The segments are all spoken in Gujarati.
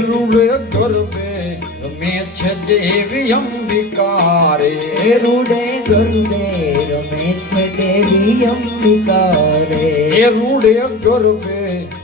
રૂડે ગરબે રમે છે દેવી અંબિકા રે રૂડે ગરુડે રમે છે દેવી અંબિકા રે રૂડે ગરબે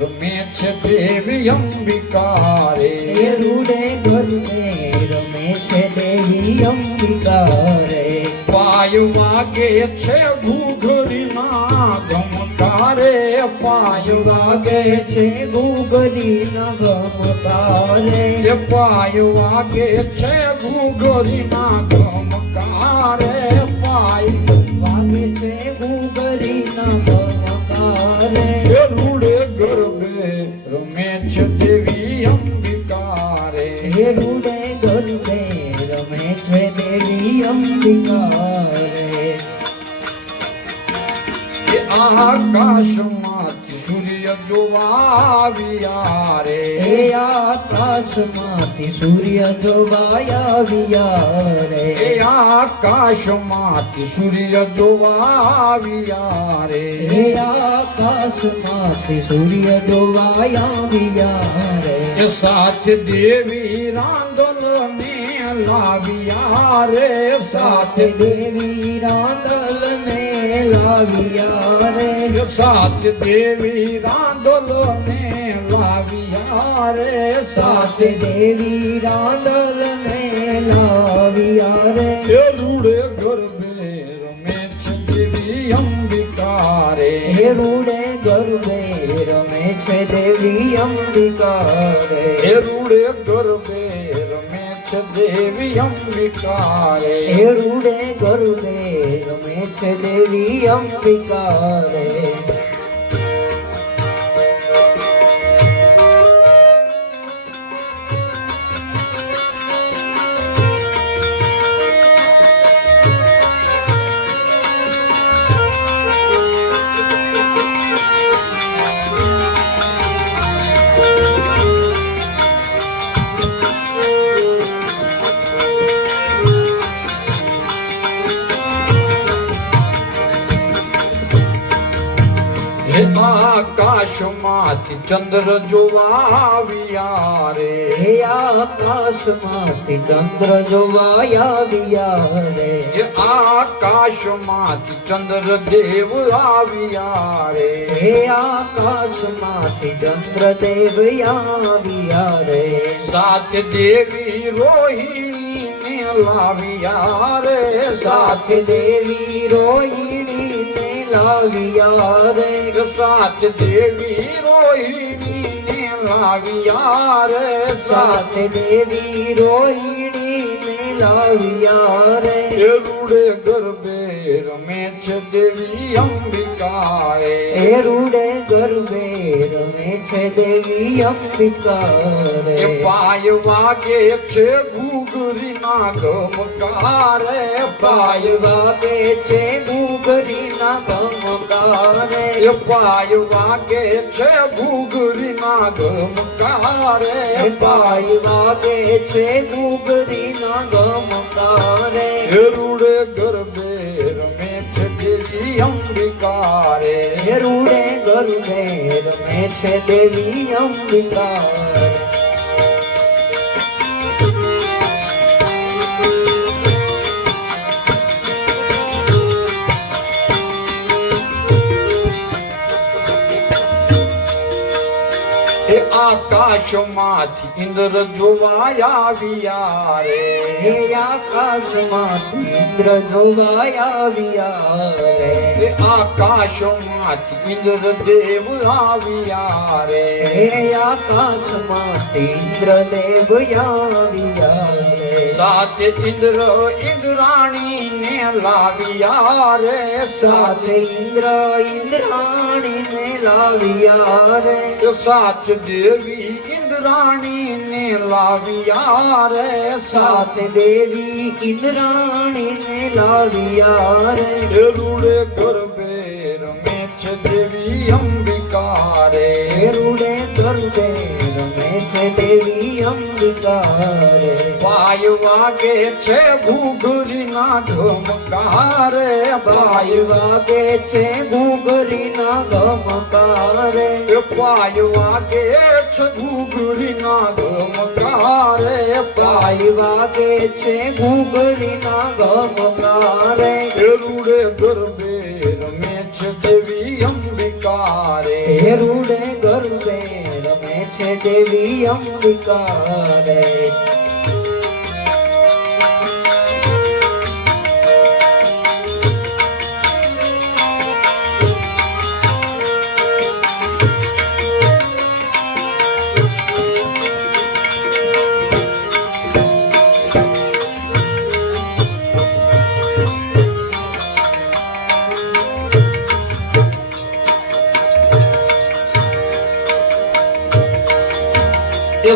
રમે છે દેવી અંબિકા રે રૂડે ગરુડે રમે છે દેવી અંબિકા રે પાય વાગે છે ઘૂઘરીના ગમકારે પાયું વાગે છે ગુગરી નગમકારે તારે. પાયું વાગે છે ઘૂઘરીના ગમકારે પાય વાગે છે ગુગરી નગમકારે એ રૂડે ગરબે રમે છે દેવી અંબિકારે. રૂડે ગરબે રમે છે દેવી અંબિકા આકાશમાંથી સૂર્ય જોવાયા રે આકાશમાંથી સૂર્ય જોવાયા વિયા રે આકાશમાંથી સૂર્ય જોવાયા રે આકાશમાંથી સૂર્ય જોવાયા વિયા રે સાથ દેવી રાંધન ને લાવ્યા રે સાથ દેવી રાંદલ ને લાવ્યા રે સાત દેવી રાંદલ ને લાવ્યા રે સાત દેવી રાંદલ ને લાવ્યા રે રૂડે ગરબે રમે છે દેવી અંબિકા રે રૂડે ગરુડે રમે છે દેવી અંબિકા રે રૂડે ગરબે દેવી અંબિકા રે એ રૂડે ગરુડે રમે છે દેવી અંબિકા આકાશમાંથી ચંદ્ર જોવાયા રે. હે આકાશમાંથી ચંદ્ર જોવાયા વિયા રે આકાશમાંથી ચંદ્ર દેવ આવ્યા રે. હે આકાશમાંથી ચંદ્રદેવ આવ્યા રે. સાથ દેવી રોહિણી ને લાવ્યા રે. સાથ દેવી રોહિણી ને લાવ્યા રે સાથ દેવી રોહિણી લાવ્યા રે. સાથ દેવી રોહિણી ને લાવ્યા રે. એ રૂડે ગરબે રમે છે દેવી અંબિકાએ. એરુડે ગરબે રમે છે દેવી અંબિકાએ પાય વાગે છે ઘૂઘરી ના ગમકારે. પાય વાગે છે ઘૂઘરી ના ગમકારે પાય વાગે છે ઘૂઘરી ના ગમકારે પાય વાગે છે ઘૂઘરી ના ગમકારે એ રૂડે ગરબે રમે છે દેવી અંબિકા રે હેરુડે રૂડે ગરબે રમે છે દેવી અંબિકા આકાશમાંથી ઇન્દ્ર જોવાયા આવ્યા રે. હે આકાશમાંથી ઇન્દ્ર જોવાયા વિયા રે. આકાશમાંથી ઇન્દ્ર દેવ આવ્યા રે. હે આકાશમાંથી ઇન્દ્રદેવ આવ્યા રે. સાથે ઇન્દ્ર ઇન્દ્રાણી ને લાવ્યા રે સાથે ઇન્દ્ર ઇન્દ્રાણી ને લાવ્યા રે. સાથ દેવી ઇન્દ્રાણી ને લાવ્યા રે. સાથે દેવી ઇન્દ્રાણી ને લાવ્યા રે. રૂડે ગરબે રમે છે દેવી અંબિકા રે રૂડે ગરબે રમે છે દેવી અંબિકા રે પાય વાગે છે ઘૂઘરીના ધમકારે પાય પાય વાગે છે ઘૂઘરીના ના ધમકારે પાય વાગે છે ઘૂઘરીના ધમકારે। પાય પાય વાગે છે ઘૂઘરીના ના ધમકારે રૂડે ગરબે રમે છે દેવી અંબિકારે હેરુડે ગરબે છે દેવી અંબિકા રે.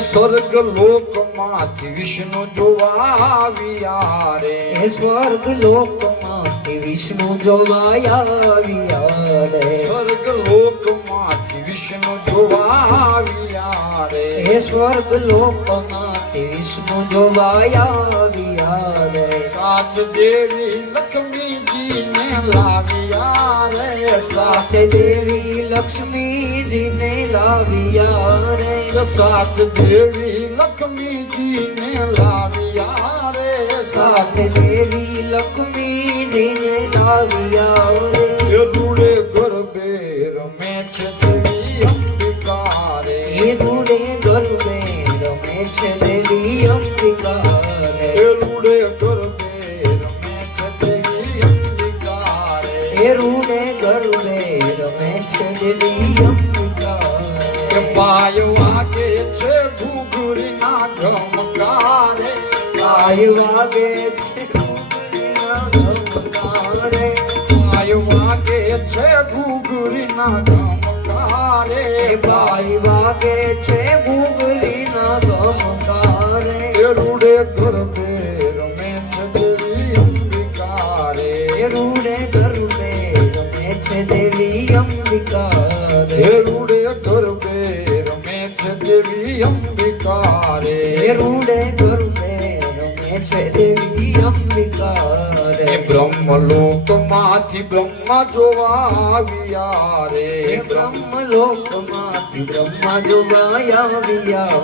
સ્વર્ગ લોકમાંથી વિષ્ણુ જોવા આવ્યા રે એ સ્વર્ગ લોકમાંથી વિષ્ણુ જોવાયા આવ્યા રે સ્વર્ગ લોકમાંથી વિષ્ણુ જોવા આવ્યા રે એ સ્વર્ગ લોકમાંથી વિષ્ણુ જોવાયા આવ્યા રે સાત દેવી લક્ષ્મીજીને લાવ્યા રે. સાથે દેવી લક્ષ્મીજીને લાવ્યા રે. સાત દેવી લક્ષ્મીજીને લાવ્યા રે. સાથે દેવી લક્ષ્મીજીને લાવ્યા રે. રૂડે ગરબે રમે છે. કે પાય વાગે છે ઘૂઘરીના ગમકારે પાય વાગે છે. રૂડે ગરબે રમે છે દેવી અંબિકા રે. બ્રહ્મલોકમાંથી બ્રહ્મા જોવા આવ્યા રે એ બ્રહ્મલોકમાંથી બ્રહ્મા જોવાયા આવ્યા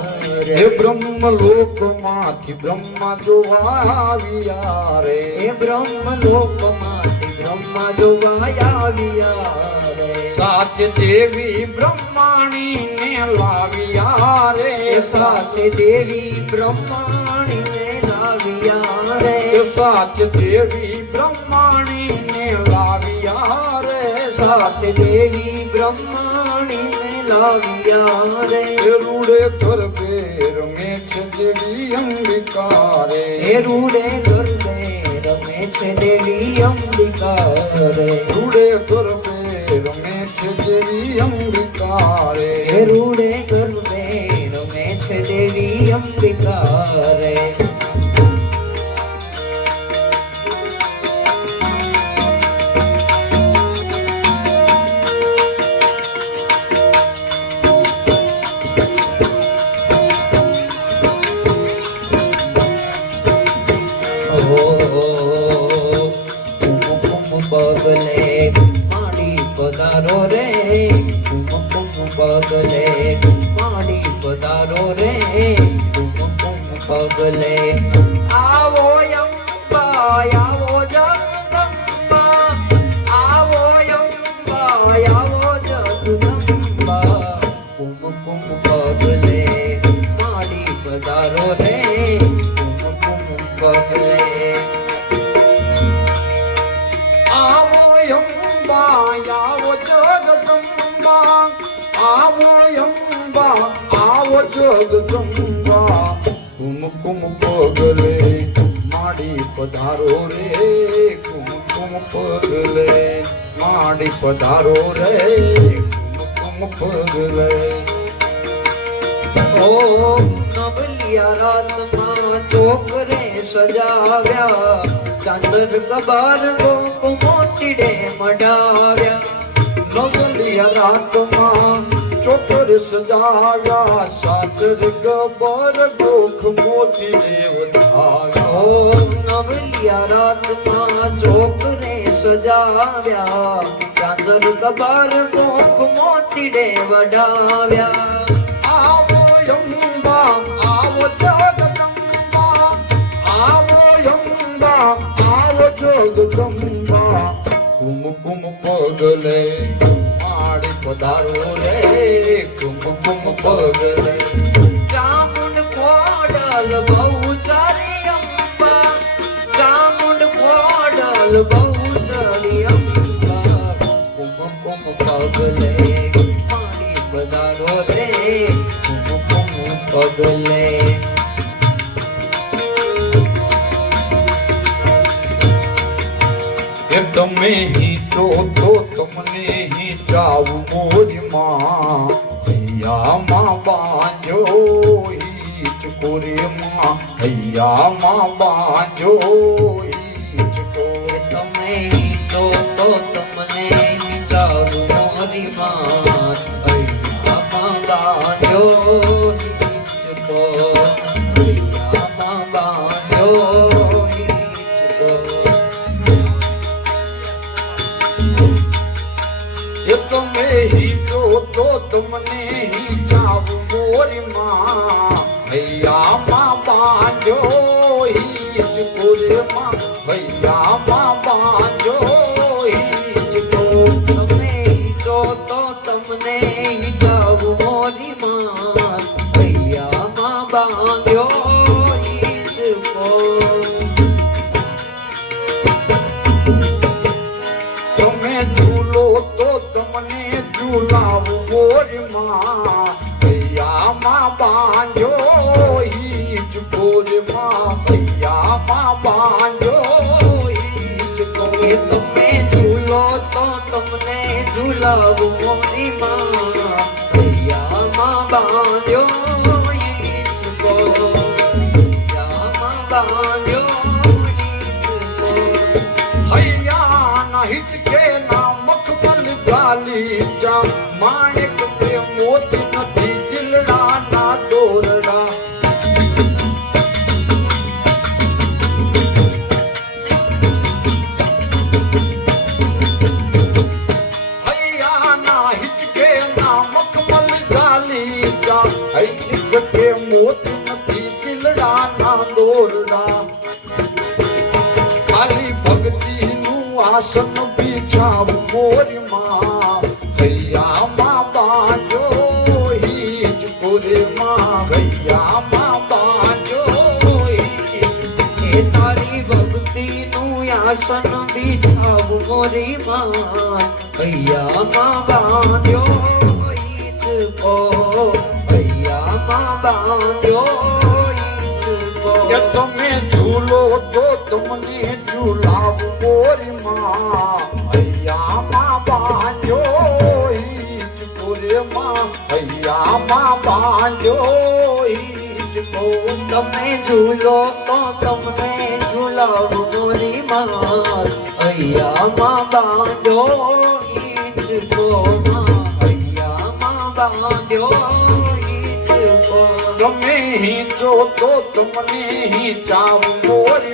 રે. બ્રહ્મલોકમાંથી બ્રહ્મા જોવા આવ્યા રે એ બ્રહ્મલોકમાંથી બ્રહ્મા જોવાયા આવ્યા રે. સાત્ય દેવી બ્રહ્માણી ને લાવ્યા રે. સાત દેવી બ્રહ્માણી ને લાવ્યા રે. સાત દેવી બ્રહ્માણી ને લાવ્યા રે. સાત દેવી બ્રહ્માણીને લાવ્યા રે. રૂડે ગરબે રમે છે દેવી અંબિકા રે. રૂડે ગરબે રમે છે દેવી અંબિકા રે. રૂડે ગરબે રમે છે દેવી અંબિકા રે રૂડે ગરબે રમે દેવી અંબિકા કુમ કુમ પગલે માડી પધારો રે કુમ કુમ પગલે માડી પધારો રે કુમ કુમ પગલે ઓ નવલિયા રાતમાં ચોકરે સજાવ્યા ચાંદર કબાર ગોક મોતીડે મઢાવ્યા નવલિયા રાતમાં ચોકર સજાવ્યા સાત ગાજર ગબર ગોખ મોતી દેવ ધાયા. નવલિયા રાતમાં ચોકને સજાવ્યા. ચાંદર ગબર ગોખ મોતીડે વડાવ્યા આવો યમુંબા આવો જગદંબા. આવો યમુંબા આવો જગદંબા. કુમ કુમ પગલે પધારો રે કુમ કુમ પગલે ચામુંડ ખોડલ બહુ ચારી અંબા ચામુંડ ખોડલ બહુ તો તો તમને જાવ મોરી માં બાંધ્યો હિંચકો તમે ઝૂલો તો તમને ઝૂલાવું મોરમાં હૈયામાં બાંધો પુરમાં હૈયામાં બાજો હિચ એ તારી ભક્તિનું આસન બિછાવ મોરી માં બાંધ્યો બાંધ્યો ઈચકો કે તમે ઝૂલો તો તમને ઝૂલાવ મોરમાં હૈયામાં બાજો હિચ પુરમાં હૈયામાં બાજો હિચ પુર તમે ઝૂલો તો તમને ઝૂલાવ મોરી માં હૈયામાં બાંધ્યો ઈચકો હૈયામાં બાંધ્યો ઈચકો તમે હિંચો તો તમને હિંચાવ મોરમાં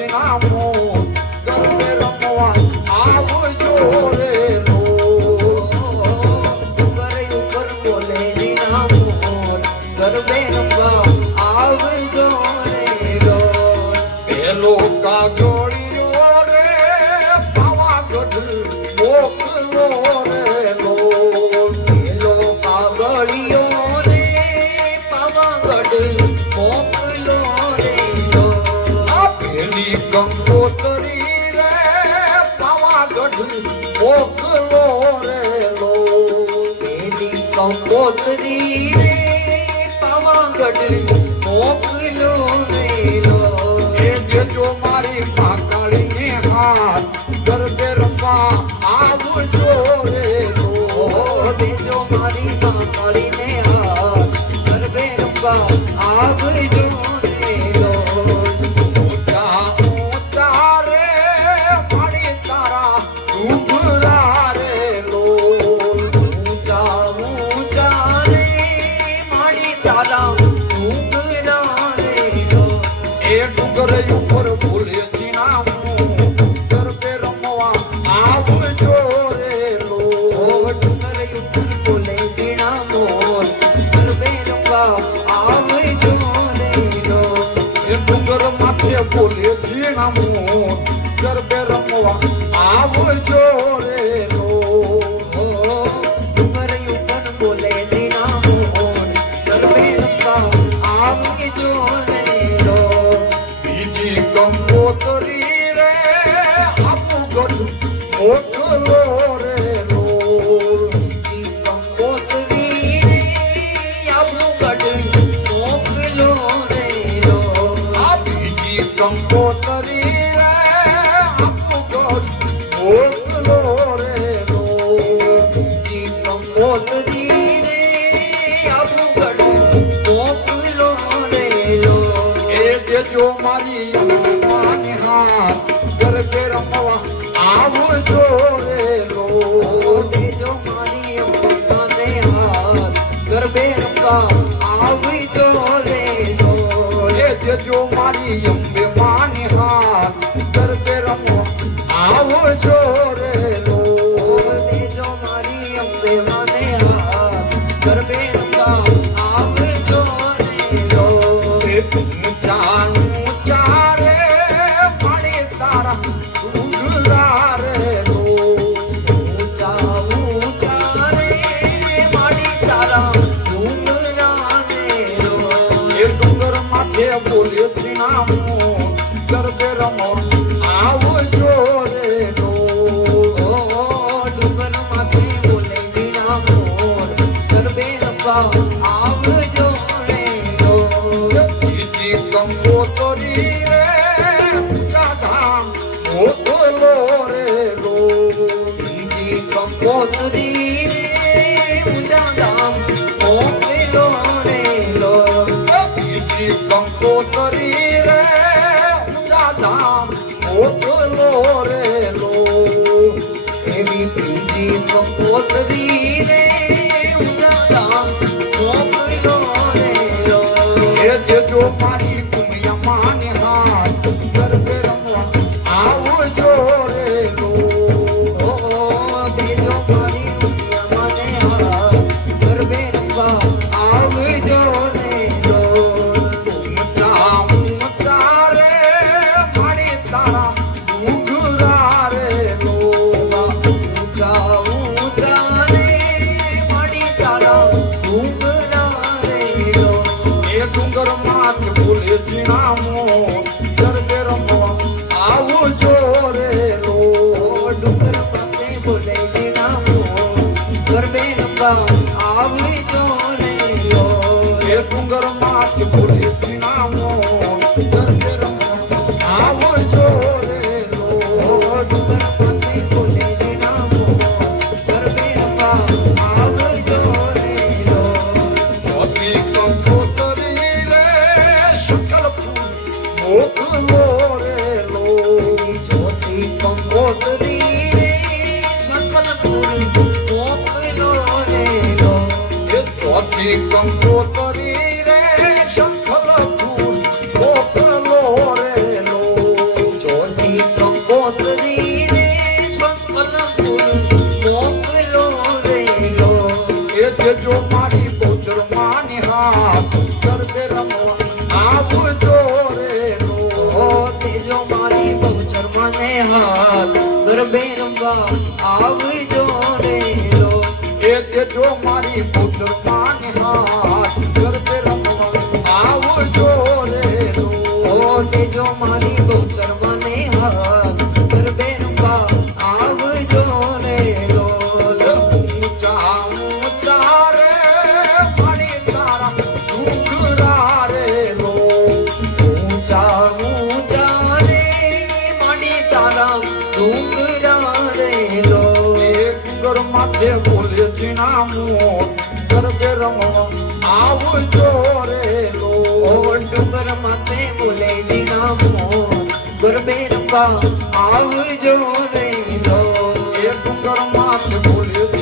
ગંગોત્રી રે પાવાગઢ મોકલો રે લો એની ગંગોત્રી રે પાવાગઢ મોકલો Noah. જો મારી માની હા ઘર કે રમવા આવજો રે લો. લેજો મારી માને હા ઘર બે રમવા આવજો રે લો. લેજો મારી કંકોત્રી કંકોત્રી માથે બોલે ચીણામું ગરબે રમવા આવજો રે ડુંગર માથે બોલે જીના મો ગરબે રમવા આવજો રે એ ડુંગર માથે બોલે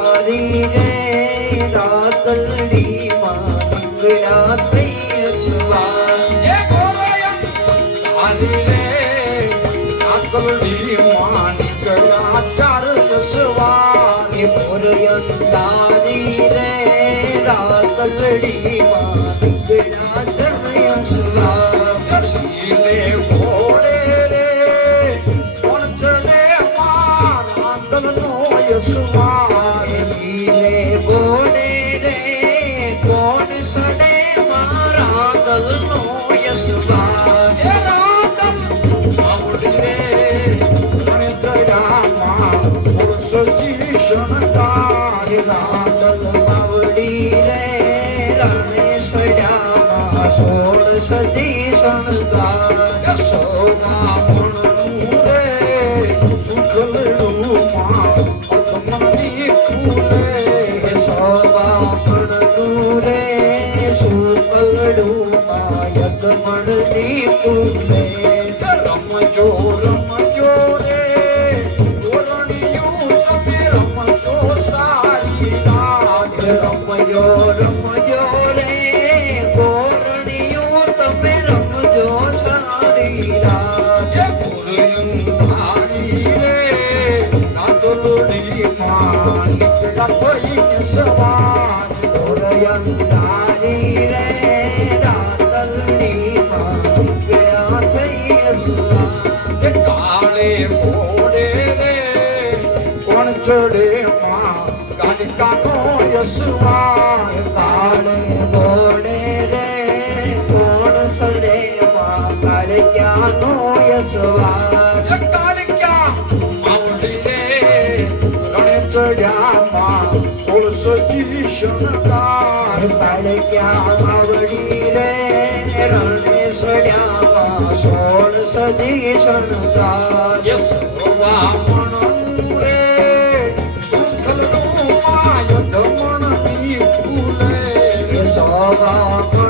અંધારી રે રાતલડી માં નીકળ્યા થઈ ગોરયન તારી રે લાગણી માં નીકળ્યા ચાર સવાર મોરયંતારી રે રાતલડી સોળ સદી શણગાર સોના મણનું રે સુખલડુમાં પદ્મની सुवााने पोड़े पण छोड़े मां कल का सुवा શણગાર કાળિયા આવડી રે રણે સડ્યામાં સોળ સદી યશોવા મણનું રે ફૂલે સોવા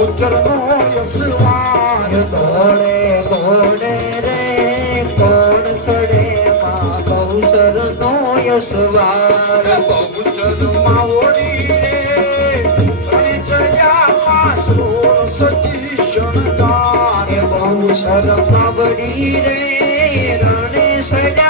ગૌચરનો યશવાર ઘોડે ઘોડે રે? કોણ સડે માં કૌસર નો યસવાર બહુચરમાં ઓળી રે રણી ચડ્યામાં સોળ સજી શણગાર. એ બહુ શરમમાં રે રણે સડામાં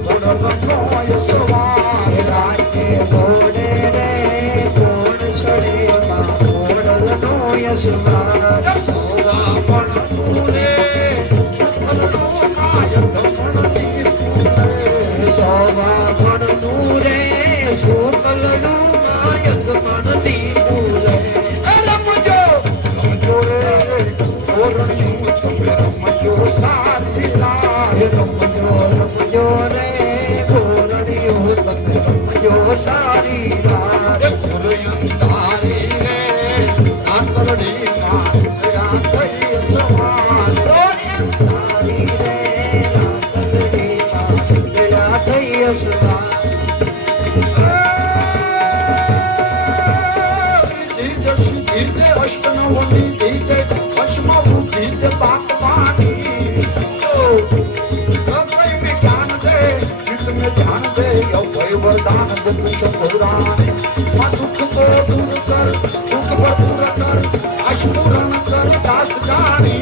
સમજો રે ઘોરડીઓ સમજો સારી વાર ઘોરડી તારી રે આંતરડી અષ્ટ નવ दान जगदीश भगवान मा दुख को दूर दुख पर पूरा दास जानी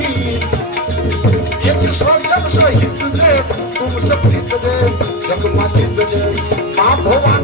एक स्वजन सहित दे तुम माते दे मां भवान